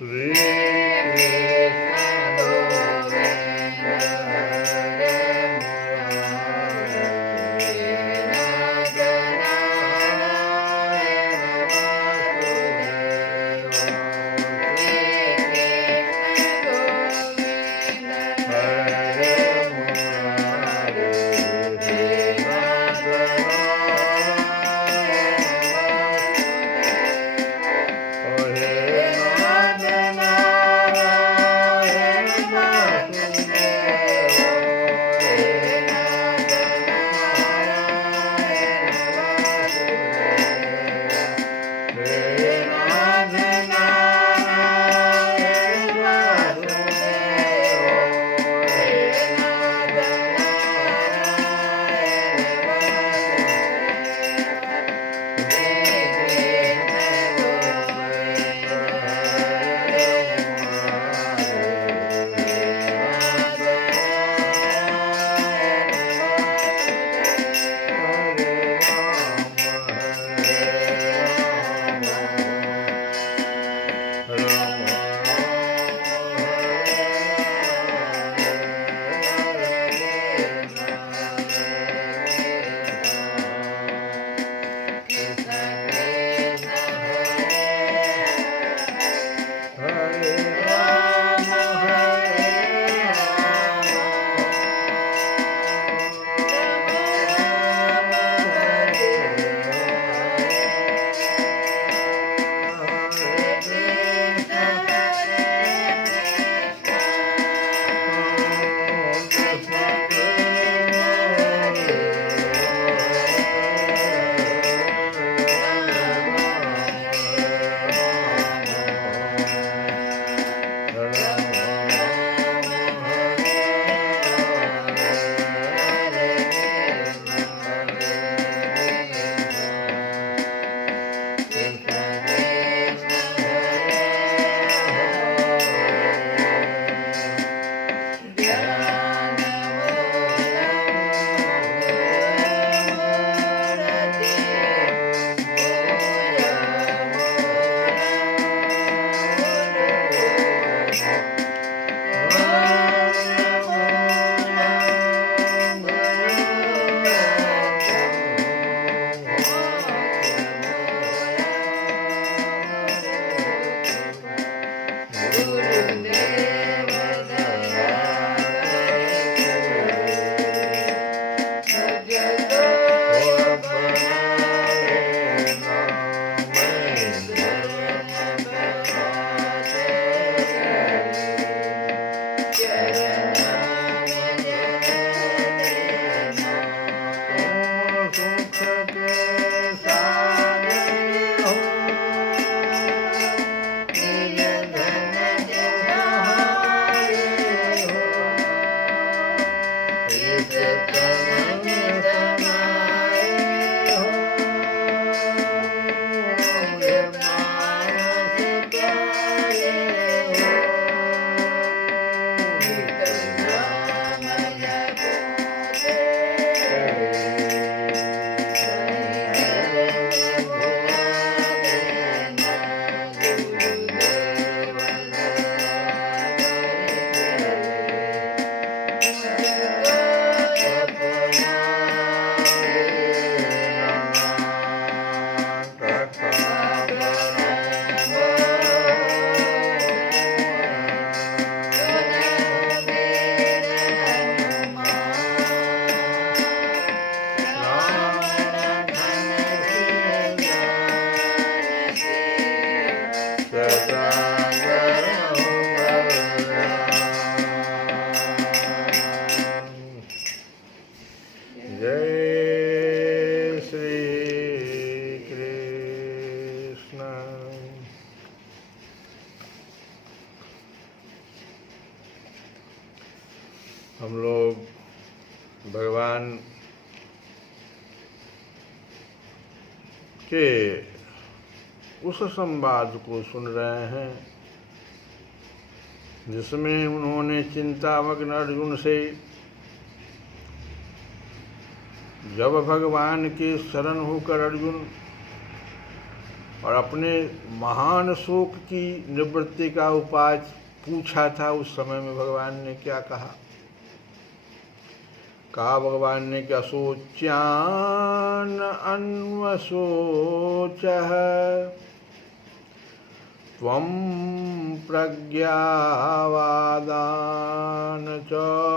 श्री कृष्ण गोविंद हरे हम लोग भगवान के उस संवाद को सुन रहे हैं जिसमें उन्होंने चिंतामग्न अर्जुन से जब भगवान के शरण होकर अर्जुन और अपने महान शोक की निवृत्ति का उपाय पूछा था। उस समय में भगवान ने क्या कहा? कहा भगवान ने क्या? सोच्यान अन्वशोचः त्वं प्रज्ञावादान च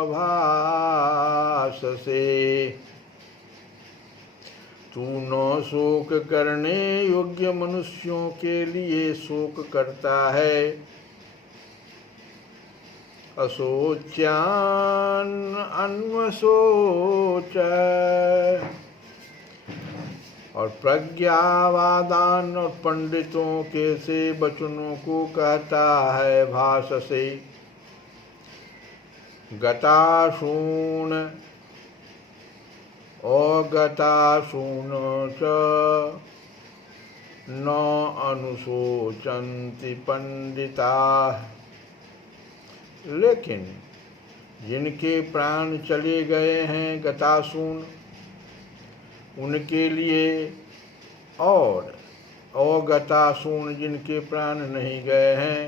भाससे। तू न शोक करने योग्य मनुष्यों के लिए शोक करता है। अशोच्यान अन्वशोच और प्रज्ञावादान और पंडितों के से वचनों को कहता है भाषसे। गताशून अगताशून च न अनुशोचन्ति पंडिताः। लेकिन जिनके प्राण चले गए हैं गताशून, उनके लिए, और अगताशून जिनके प्राण नहीं गए हैं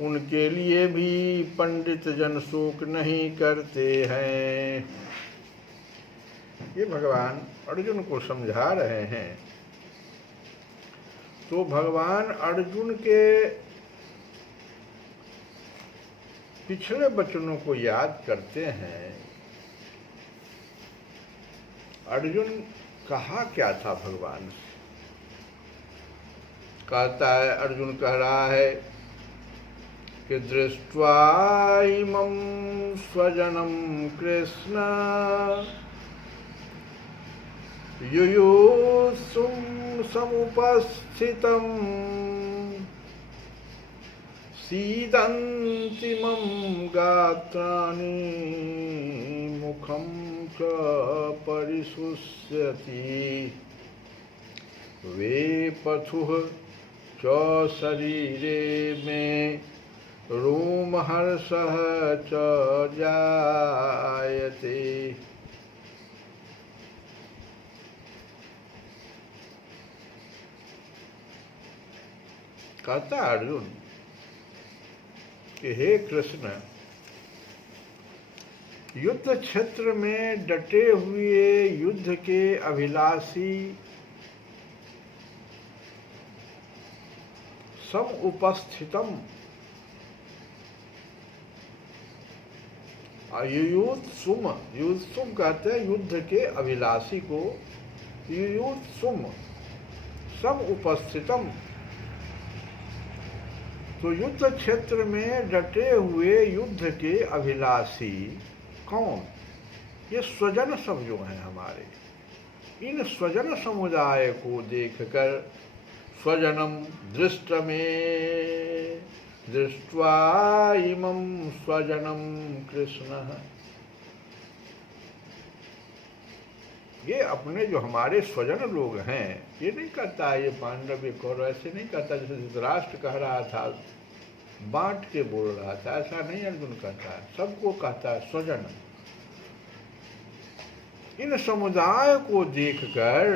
उनके लिए भी पंडित जन शोक नहीं करते हैं। ये भगवान अर्जुन को समझा रहे हैं। तो भगवान अर्जुन के पिछले वचनों को याद करते हैं। अर्जुन कहा क्या था भगवान से? कहता है, अर्जुन कह रहा है कि दृष्ट्वा इमं स्वजनं कृष्ण युयुत्सुं समुपस्थितं सीदन्ति मम गात्राणि मुखं च परिशुष्यति वेपथुः च शरीरे मे रोमहर्षः च जायते। कहता अर्जुन कि हे कृष्ण, युद्ध क्षेत्र में डटे हुए युद्ध के अभिलाषी सम उपस्थितम युयुत्सुम, युयुत्सुम कहते हैं युद्ध के अभिलाषी को, युयुत्सुम सम उपस्थितम। तो युद्ध क्षेत्र में डटे हुए युद्ध के अभिलाषी कौन? ये स्वजन सब जो हैं हमारे, इन स्वजन समुदाय को देखकर स्वजनम दृष्ट में दृष्ट्वा इमं स्वजनम कृष्ण। ये अपने जो हमारे स्वजन लोग हैं, ये नहीं कहता ये पांडव, ये कौरव, ऐसे नहीं कहता जैसे धृतराष्ट्र कह रहा था, बांट के बोल रहा था, ऐसा नहीं अर्जुन कहता है, सबको कहता है स्वजन। इन समुदाय को देखकर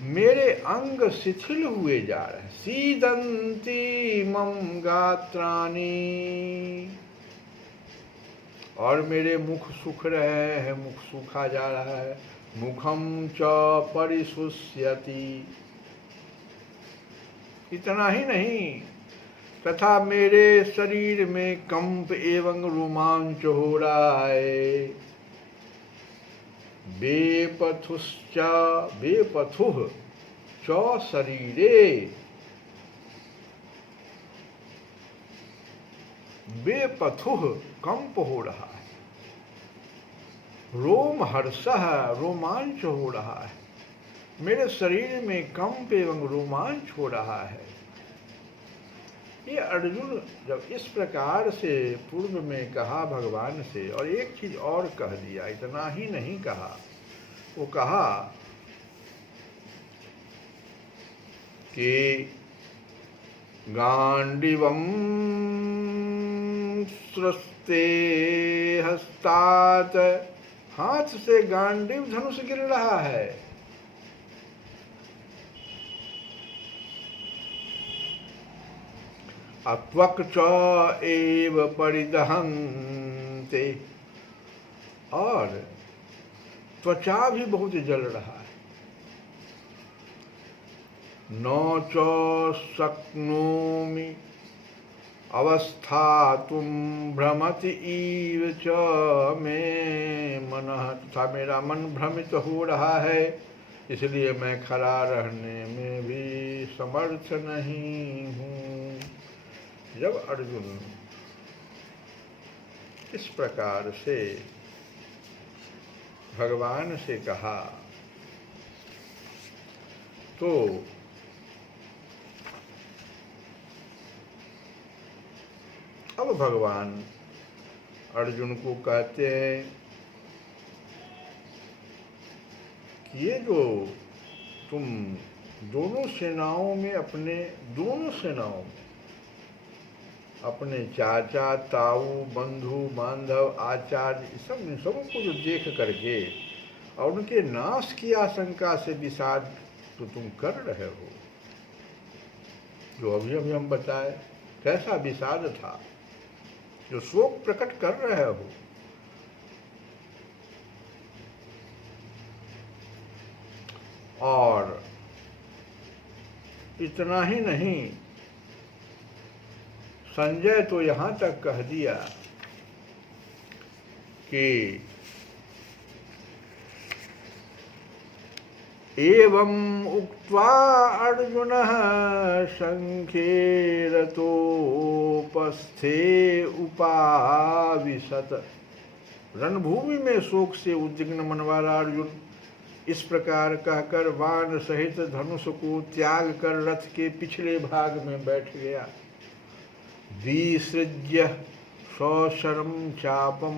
मेरे अंग शिथिल हुए जा रहे हैं। सीदंती मम गात्राणि, और मेरे मुख सूख रहे हैं, मुख सूखा जा रहा है। मुखम च परिशुष्यति, इतना ही नहीं, तथा मेरे शरीर में कंप एवं रोमांच हो रहा है। बेपथुश्च बेपथुः च शरीरे, बेपथुः कंप हो रहा है। रोमहर्षः रोमांच हो रहा है, मेरे शरीर में कंप एवं रोमांच हो रहा है। ये अर्जुन जब इस प्रकार से पूर्व में कहा भगवान से, और एक चीज और कह दिया, इतना ही नहीं कहा, वो कहा कि गांडीवं स्रस्ते हस्तात्, हाथ से गांडीव धनुष गिर रहा है। अत्वक च एव परिदहन्ते, और त्वचा भी बहुत जल रहा है। न च शक्नोमि अवस्थातुं भ्रमति इव च मे मनः, तथा मेरा मन भ्रमित हो रहा है, इसलिए मैं खड़ा रहने में भी समर्थ नहीं हूँ। जब अर्जुन इस प्रकार से भगवान से कहा तो अब भगवान अर्जुन को कहते हैं कि ये जो तुम दोनों सेनाओं में अपने चाचा, ताऊ, बंधु, बांधव, आचार्य, सबको जो देख करके और उनके नाश की आशंका से विषाद तो तुम कर रहे हो, जो अभी हम बताए कैसा विषाद था, जो शोक प्रकट कर रहे हो, और इतना ही नहीं, संजय तो यहाँ तक कह दिया कि एवं उक्त्वा अर्जुनः शंखे रतोपस्थे उपाविशत। रणभूमि में शोक से उद्विग्न मन वाला अर्जुन इस प्रकार कहकर बाण सहित धनुष को त्याग कर रथ के पिछले भाग में बैठ गया। विसृज्य सशरम चापम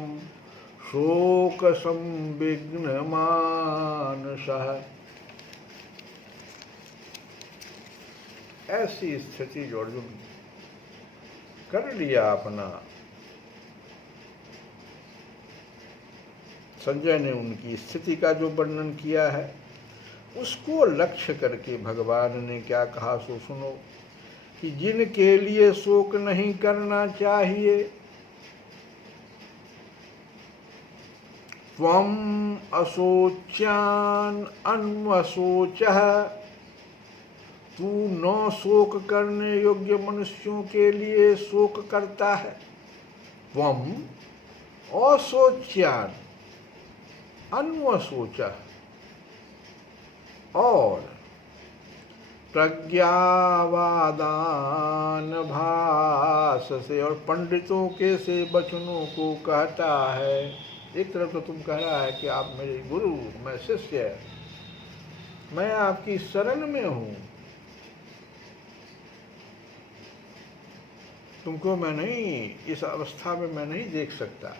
शोक संविघ्न मानसः। ऐसी स्थिति जो अर्जुन कर लिया अपना, संजय ने उनकी स्थिति का जो वर्णन किया है उसको लक्ष्य करके भगवान ने क्या कहा सो सुनो, कि जिनके लिए शोक नहीं करना चाहिए, त्वम अशोच्यान अन्वशोचः, तू न शोक करने योग्य मनुष्यों के लिए शोक करता है। त्वम अशोच्यान अन्वशोचः, और प्रज्ञावादान भास से, और पंडितों के से वचनों को कहता है। एक तरफ तो तुम कह रहा है कि आप मेरे गुरु, मैं शिष्य, मैं आपकी शरण में हूँ, तुमको मैं नहीं, इस अवस्था में मैं नहीं देख सकता।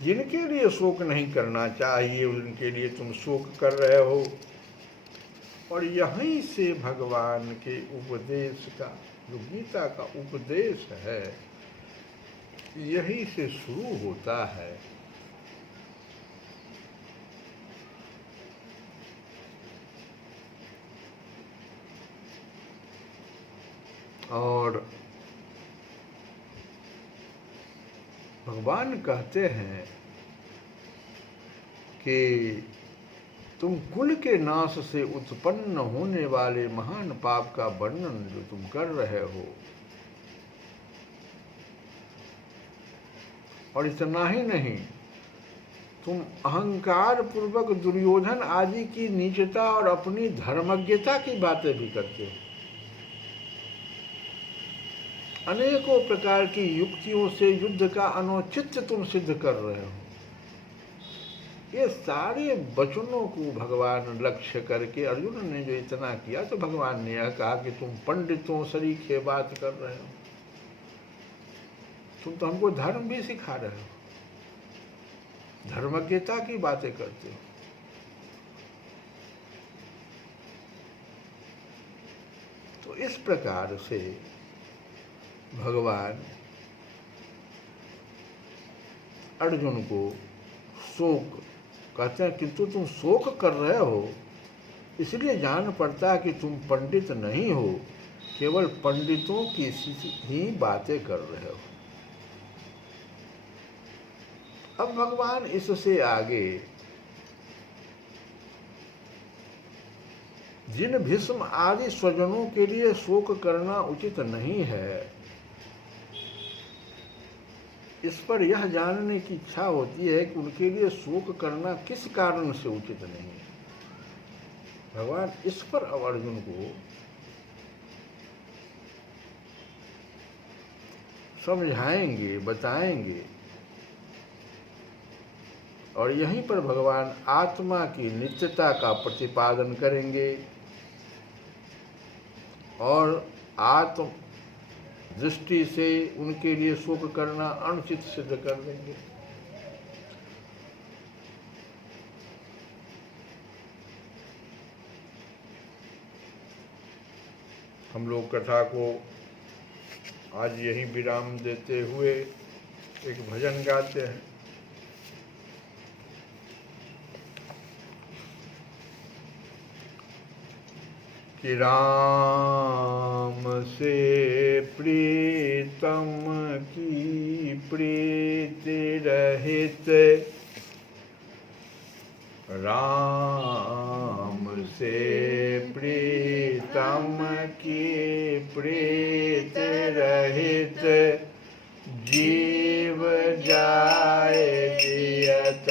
जिनके लिए शोक नहीं करना चाहिए उनके लिए तुम शोक कर रहे हो। और यहीं से भगवान के उपदेश का, जो गीता का उपदेश है, यहीं से शुरू होता है। और भगवान कहते हैं कि तुम कुल के नाश से उत्पन्न होने वाले महान पाप का वर्णन जो तुम कर रहे हो, और इतना ही नहीं, तुम अहंकार पूर्वक दुर्योधन आदि की नीचता और अपनी धर्मज्ञता की बातें भी करते हो। अनेकों प्रकार की युक्तियों से युद्ध का अनुचित्य तुम सिद्ध कर रहे हो। ये सारे वचनों को भगवान लक्ष्य करके अर्जुन ने जो इतना किया, तो भगवान ने यह कहा कि तुम पंडितों सरीखे बात कर रहे हो, तुम तो हमको धर्म भी सिखा रहे हो, धर्मज्ञता की बातें करते हो। तो इस प्रकार से भगवान अर्जुन को शोक कहते हैं, किंतु तुम शोक कर रहे हो, इसलिए जान पड़ता है कि तुम पंडित नहीं हो, केवल पंडितों की ही बातें कर रहे हो। अब भगवान इससे आगे जिन भीष्म आदि स्वजनों के लिए शोक करना उचित नहीं है, इस पर यह जानने की इच्छा होती है कि उनके लिए शोक करना किस कारण से उचित नहीं है। भगवान इस पर अब अर्जुन को समझाएंगे, बताएंगे, और यहीं पर भगवान आत्मा की नित्यता का प्रतिपादन करेंगे और आत्म दृष्टि से उनके लिए शोक करना अनुचित सिद्ध कर देंगे। हम लोग कथा को आज यहीं विराम देते हुए एक भजन गाते हैं। कि राम से प्रीतम की प्रीति रहित, राम से प्रीतम की प्रीति रहित, जीव जाए जियत,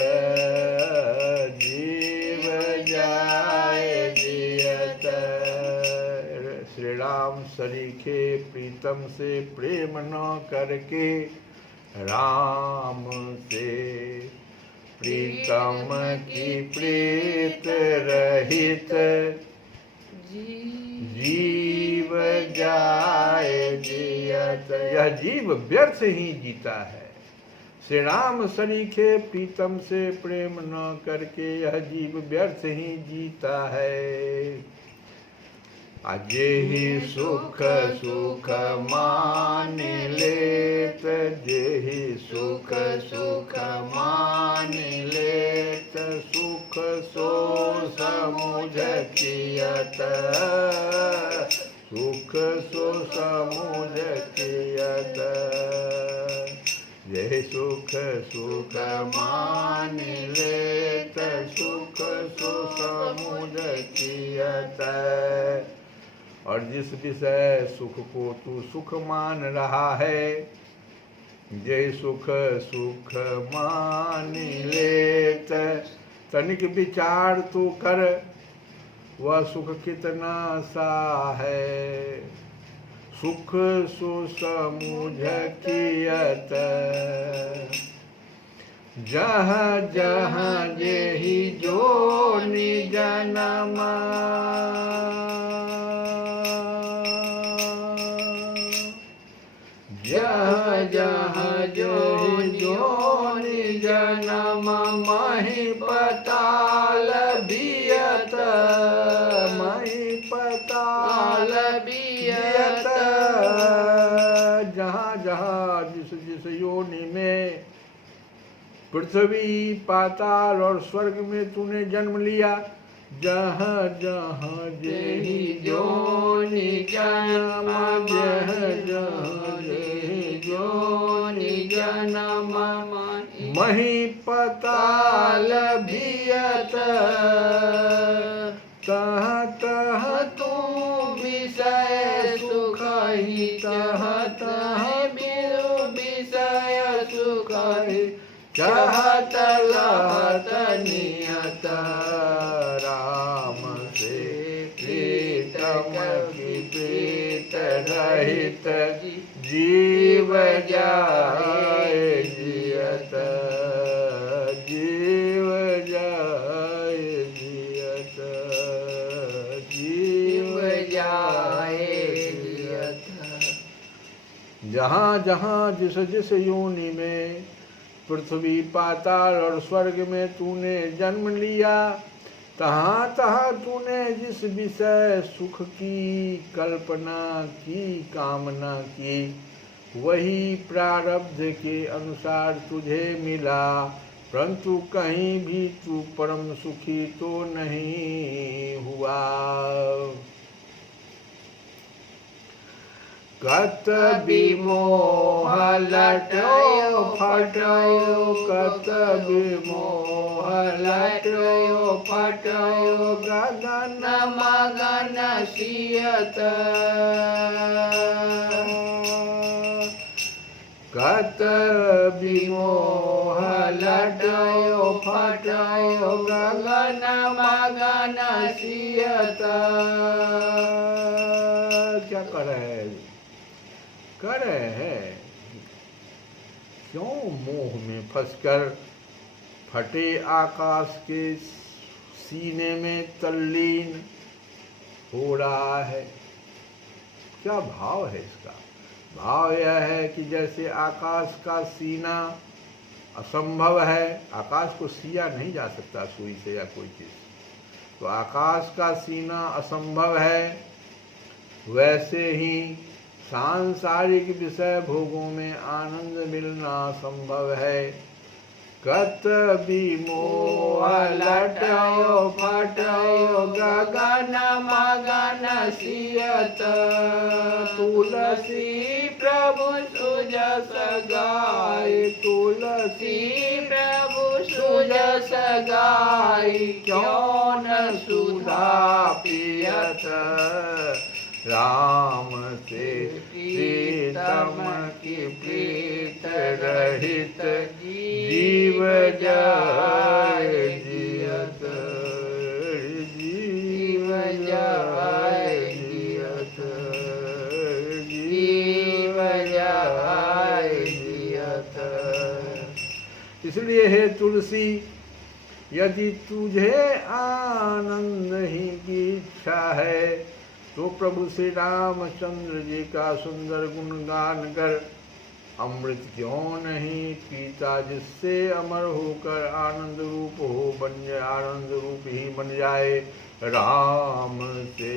जीव जाए जियत। श्री राम सरीखे प्रीतम से प्रेम न करके, राम से प्रीतम की प्रीत रहित, जीव जाए जियत। यह जीव व्यर्थ ही जीता है। श्री राम सरीखे प्रीतम से प्रेम न करके यह जीव व्यर्थ ही जीता है। अजे ही सुख सुख मान लेत, जेहि सुख सुख मान लेत, सुख सो समुझ कियत, सुख सो समुझ कियत। जेहि सुख सुख मान लेत, सुख सो समुझ कियत। और जिस विषय सुख को तू सुख मान रहा है, जे सुख सुख मान लेत, तनिक विचार तू कर वह सुख कितना सा है। सुख सो समुझ कियत, जहाँ जहाँ जेहि जोनि जनमा, जहाँ जहाँ जोनि जन्म, मही पताल बियत, मही पताल बियत। जहाँ जहाँ जिस जिस योनि में, पृथ्वी पाताल और स्वर्ग में तूने जन्म लिया, जहाँ जहाँ जेहि जोनि जन्म, जहाँ जहाँ जेहि जोनि जन्म, मही पताल बियत। तह तह तू विषय सुख ही, तह तह बिरु विषय सुख ही, चाहत लहत नियत। राम से प्रीतम की प्रीत रहित, जीव जाए जियत, जीव जाए जियत, जीव जाए जियत। जहाँ जहाँ जिस जिस योनि में, पृथ्वी पाताल और स्वर्ग में तूने जन्म लिया, तहाँ तहाँ तूने जिस विषय सुख की कल्पना की, कामना की, वही प्रारब्ध के अनुसार तुझे मिला, परंतु कहीं भी तू परम सुखी तो नहीं हुआ। कत विमोह लटो फटयो, कत विमोह लटयो फटयो, गगन मगन सियत। कत विमोह लटयो फटयो, गगन मगन सियत। क्या कर रहे हैं? कर रहे हैं क्यों मोह में फंसकर फटे आकाश के सीने में तल्लीन हो रहा है। क्या भाव है इसका? भाव यह है कि जैसे आकाश का सीना असंभव है, आकाश को सिया नहीं जा सकता सुई से या कोई चीज, तो आकाश का सीना असंभव है, वैसे ही सांसारिक विषय भोगों में आनंद मिलना संभव है। कत विमोह लटयो फटयो, गगन मगन सियत। तुलसी प्रभु सुजस गाय, तुलसी प्रभु सुजस गाय, क्यों न सुधा पियत। राम से प्रीतम की प्रीत रहित, जीव जाय जियत। जीव जाय जियत, जीव जाय जियत। इसलिए हे तुलसी, यदि तुझे आनंद ही की इच्छा है तो प्रभु श्री रामचंद्र जी का सुंदर गुणगान कर। अमृत क्यों नहीं पीता, जिससे अमर होकर आनंद रूप हो बन जाए, आनंद रूप ही बन जाए। राम से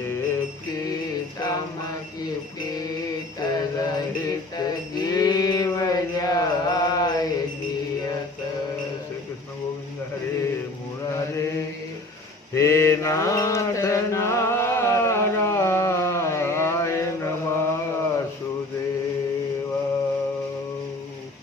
प्रीतम की प्रीत रहित, जीव जाय जियत। श्री कृष्ण गोविंद हरे मुरारे। हे नाथ नाथ